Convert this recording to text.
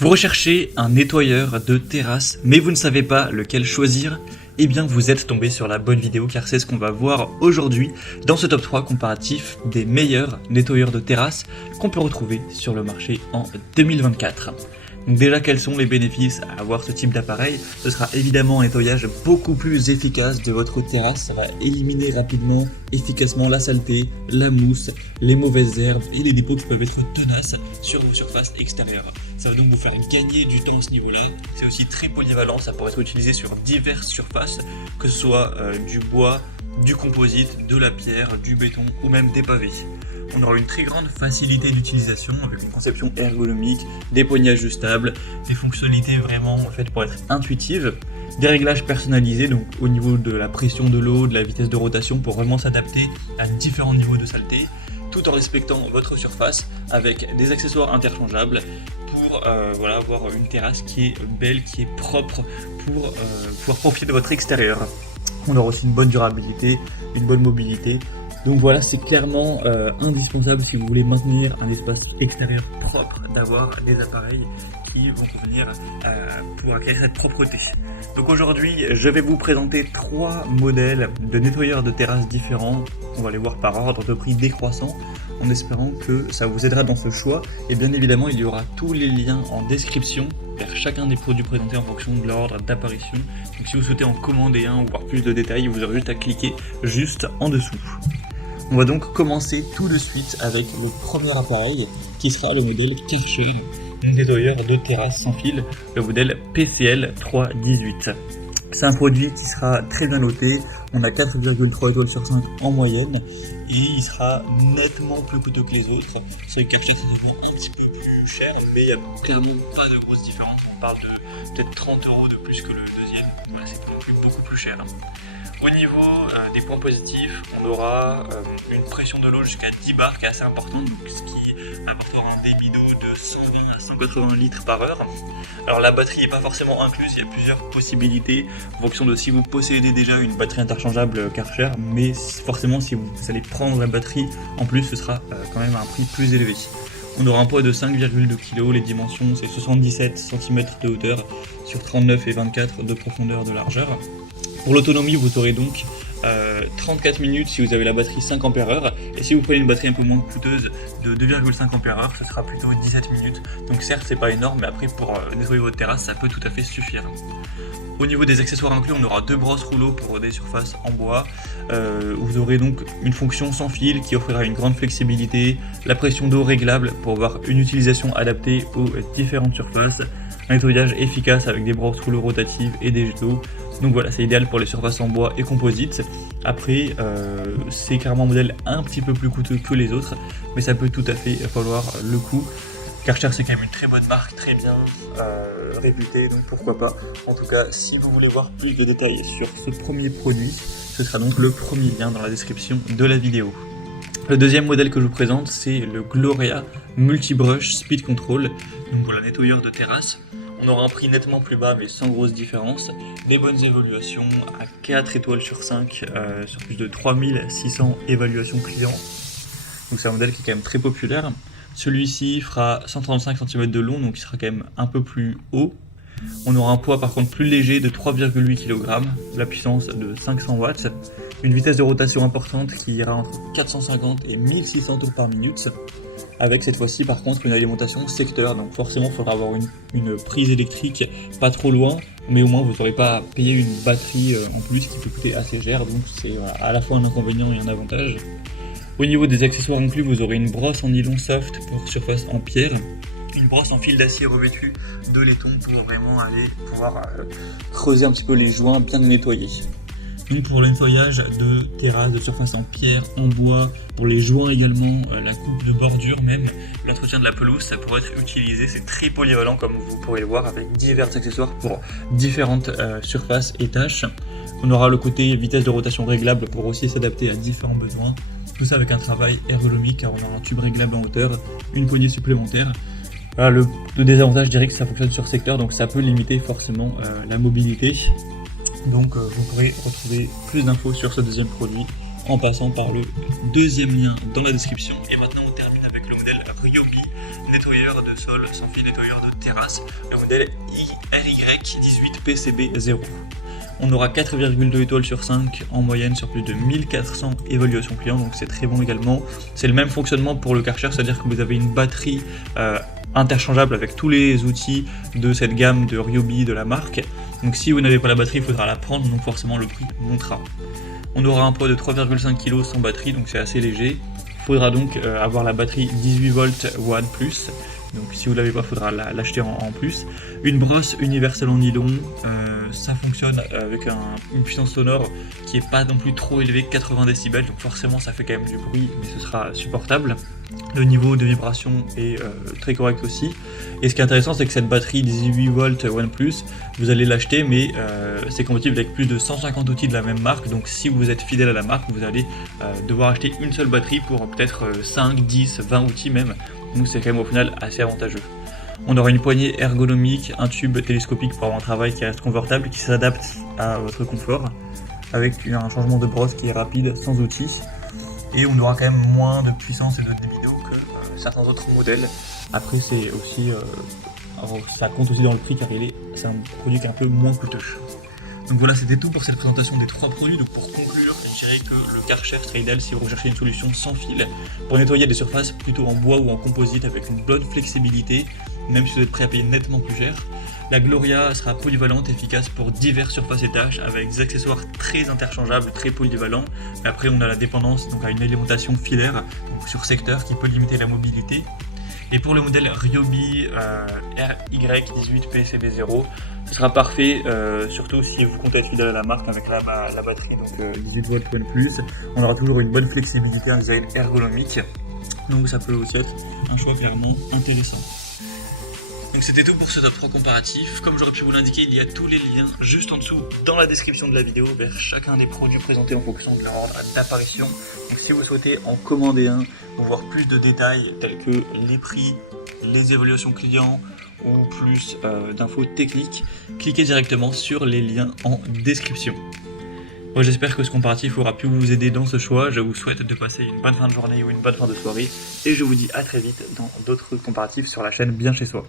Vous recherchez un nettoyeur de terrasse, mais vous ne savez pas lequel choisir? Eh bien vous êtes tombé sur la bonne vidéo car c'est ce qu'on va voir aujourd'hui dans ce top 3 comparatif des meilleurs nettoyeurs de terrasse qu'on peut retrouver sur le marché en 2024. Donc déjà, quels sont les bénéfices à avoir ce type d'appareil? Ce sera évidemment un nettoyage beaucoup plus efficace de votre terrasse. Ça va éliminer rapidement, efficacement la saleté, la mousse, les mauvaises herbes et les dépôts qui peuvent être tenaces sur vos surfaces extérieures. Ça va donc vous faire gagner du temps à ce niveau-là. C'est aussi très polyvalent, ça pourrait être utilisé sur diverses surfaces, que ce soit du bois, du composite, de la pierre, du béton ou même des pavés. On aura une très grande facilité d'utilisation avec une conception ergonomique, des poignées ajustables, des fonctionnalités vraiment faites pour être intuitives, des réglages personnalisés donc au niveau de la pression de l'eau, de la vitesse de rotation pour vraiment s'adapter à différents niveaux de saleté, tout en respectant votre surface avec des accessoires interchangeables pour avoir une terrasse qui est belle, qui est propre pour pouvoir profiter de votre extérieur. On aura aussi une bonne durabilité, une bonne mobilité. Donc voilà, c'est clairement indispensable si vous voulez maintenir un espace extérieur propre, d'avoir des appareils qui vont convenir pour acquérir cette propreté. Donc aujourd'hui, je vais vous présenter 3 modèles de nettoyeurs de terrasse différents. On va les voir par ordre de prix décroissant, en espérant que ça vous aidera dans ce choix. Et bien évidemment, il y aura tous les liens en description vers chacun des produits présentés en fonction de l'ordre d'apparition. Donc si vous souhaitez en commander un ou voir plus de détails, vous aurez juste à cliquer juste en dessous. On va donc commencer tout de suite avec le premier appareil qui sera le modèle Karcher, un nettoyeur de terrasse sans fil, le modèle PCL 318. C'est un produit qui sera très bien noté, on a 4,3 étoiles sur 5 en moyenne et il sera nettement plus coûteux que les autres. C'est le Karcher, c'est un petit peu plus cher, mais il n'y a clairement pas de grosse différence. On parle de peut-être 30 € de plus que le deuxième, voilà, c'est non plus beaucoup plus cher. Au niveau des points positifs, on aura une pression de l'eau jusqu'à 10 bars qui est assez importante, donc ce qui apportera un débit d'eau de 120 à 180 litres par heure. Alors la batterie n'est pas forcément incluse, il y a plusieurs possibilités en fonction de si vous possédez déjà une batterie interchangeable Karcher, mais forcément si vous allez prendre la batterie en plus, ce sera quand même à un prix plus élevé. On aura un poids de 5,2 kg, les dimensions c'est 77 cm de hauteur sur 39 et 24 de profondeur de largeur. Pour l'autonomie, vous aurez donc 34 minutes si vous avez la batterie 5 Ah, et si vous prenez une batterie un peu moins coûteuse de 2,5 Ah, ce sera plutôt 17 minutes. Donc certes, c'est pas énorme, mais après pour nettoyer votre terrasse, ça peut tout à fait suffire. Au niveau des accessoires inclus, on aura 2 brosses rouleaux pour des surfaces en bois. Vous aurez donc une fonction sans fil qui offrira une grande flexibilité, la pression d'eau réglable pour avoir une utilisation adaptée aux différentes surfaces, un nettoyage efficace avec des brosses rouleaux rotatives et des jets d'eau. Donc voilà, c'est idéal pour les surfaces en bois et composite. Après, c'est clairement un modèle un petit peu plus coûteux que les autres, mais ça peut tout à fait falloir le coup. Karcher, c'est quand même une très bonne marque, très bien réputée, donc pourquoi pas. En tout cas, si vous voulez voir plus de détails sur ce premier produit, ce sera donc le premier lien dans la description de la vidéo. Le deuxième modèle que je vous présente, c'est le Gloria Multibrush Speed Control, donc pour la nettoyeur de terrasse. On aura un prix nettement plus bas mais sans grosse différence, des bonnes évaluations à 4 étoiles sur 5 sur plus de 3600 évaluations clients. Donc c'est un modèle qui est quand même très populaire. Celui-ci fera 135 cm de long, donc il sera quand même un peu plus haut. On aura un poids par contre plus léger de 3,8 kg, la puissance de 500 watts, une vitesse de rotation importante qui ira entre 450 et 1600 tours par minute, avec cette fois-ci par contre une alimentation secteur, donc forcément il faudra avoir une prise électrique pas trop loin, mais au moins vous n'aurez pas à payer une batterie en plus qui peut coûter assez cher, donc c'est à la fois un inconvénient et un avantage. Au niveau des accessoires inclus, vous aurez une brosse en nylon soft pour surface en pierre, une brosse en fil d'acier revêtue de laiton pour vraiment aller pouvoir creuser un petit peu les joints, bien les nettoyer. Donc pour le nettoyage de terrasse, de surface en pierre, en bois, pour les joints également, la coupe de bordure même, l'entretien de la pelouse, ça pourrait être utilisé, c'est très polyvalent comme vous pourrez le voir avec divers accessoires pour différentes surfaces et tâches. On aura le côté vitesse de rotation réglable pour aussi s'adapter à différents besoins. Tout ça avec un travail ergonomique car on aura un tube réglable en hauteur, une poignée supplémentaire. Voilà, le désavantage, je dirais que ça fonctionne sur secteur, donc ça peut limiter forcément la mobilité. Donc vous pourrez retrouver plus d'infos sur ce deuxième produit en passant par le deuxième lien dans la description. Et maintenant on termine avec le modèle Ryobi nettoyeur de sol sans fil, nettoyeur de terrasse, le modèle RY18PCB0. On aura 4,2 étoiles sur 5 en moyenne sur plus de 1400 évaluations clients, donc c'est très bon également. C'est le même fonctionnement pour le Karcher, c'est-à-dire que vous avez une batterie interchangeable avec tous les outils de cette gamme de Ryobi de la marque. Donc si vous n'avez pas la batterie, il faudra la prendre, donc forcément le prix montera. On aura un poids de 3,5 kg sans batterie, donc c'est assez léger. Il faudra donc avoir la batterie 18 volts WAN+. Donc si vous ne l'avez pas, il faudra l'acheter en plus. Une brosse universelle en nylon, ça fonctionne avec une puissance sonore qui n'est pas non plus trop élevée, 80 décibels, donc forcément ça fait quand même du bruit, mais ce sera supportable. Le niveau de vibration est très correct aussi. Et ce qui est intéressant, c'est que cette batterie 18 volts WAN+, vous allez l'acheter, mais c'est compatible avec plus de 150 outils de la même marque. Donc si vous êtes fidèle à la marque, vous allez devoir acheter une seule batterie pour peut-être 5, 10, 20 outils même. Donc c'est quand même au final assez avantageux. On aura une poignée ergonomique, un tube télescopique pour avoir un travail qui reste confortable, qui s'adapte à votre confort, avec un changement de brosse qui est rapide, sans outils. Et on aura quand même moins de puissance et de débit d'eau que certains autres modèles. Après c'est aussi, ça compte aussi dans le prix car c'est un produit qui est un peu moins coûteux. Donc voilà, c'était tout pour cette présentation des 3 produits. Donc pour conclure, je dirais que le Karcher serait idéal si vous recherchez une solution sans fil pour nettoyer des surfaces plutôt en bois ou en composite avec une bonne flexibilité, même si vous êtes prêt à payer nettement plus cher. La Gloria sera polyvalente, efficace pour diverses surfaces et tâches, avec des accessoires très interchangeables, très polyvalents. Mais après, on a la dépendance donc à une alimentation filaire donc sur secteur qui peut limiter la mobilité. Et pour le modèle Ryobi RY18PCB0, ce sera parfait, surtout si vous comptez être fidèle à la marque avec la batterie donc 18 volts WAN+. On aura toujours une bonne flexibilité, un design ergonomique, donc ça peut aussi être un choix clairement intéressant. Donc c'était tout pour ce top 3 comparatif. Comme j'aurais pu vous l'indiquer, il y a tous les liens juste en dessous dans la description de la vidéo vers chacun des produits présentés en fonction de leur ordre d'apparition. Donc si vous souhaitez en commander un ou voir plus de détails tels que les prix, les évaluations clients ou plus d'infos techniques, cliquez directement sur les liens en description. Moi j'espère que ce comparatif aura pu vous aider dans ce choix. Je vous souhaite de passer une bonne fin de journée ou une bonne fin de soirée et je vous dis à très vite dans d'autres comparatifs sur la chaîne Bien Chez Soi.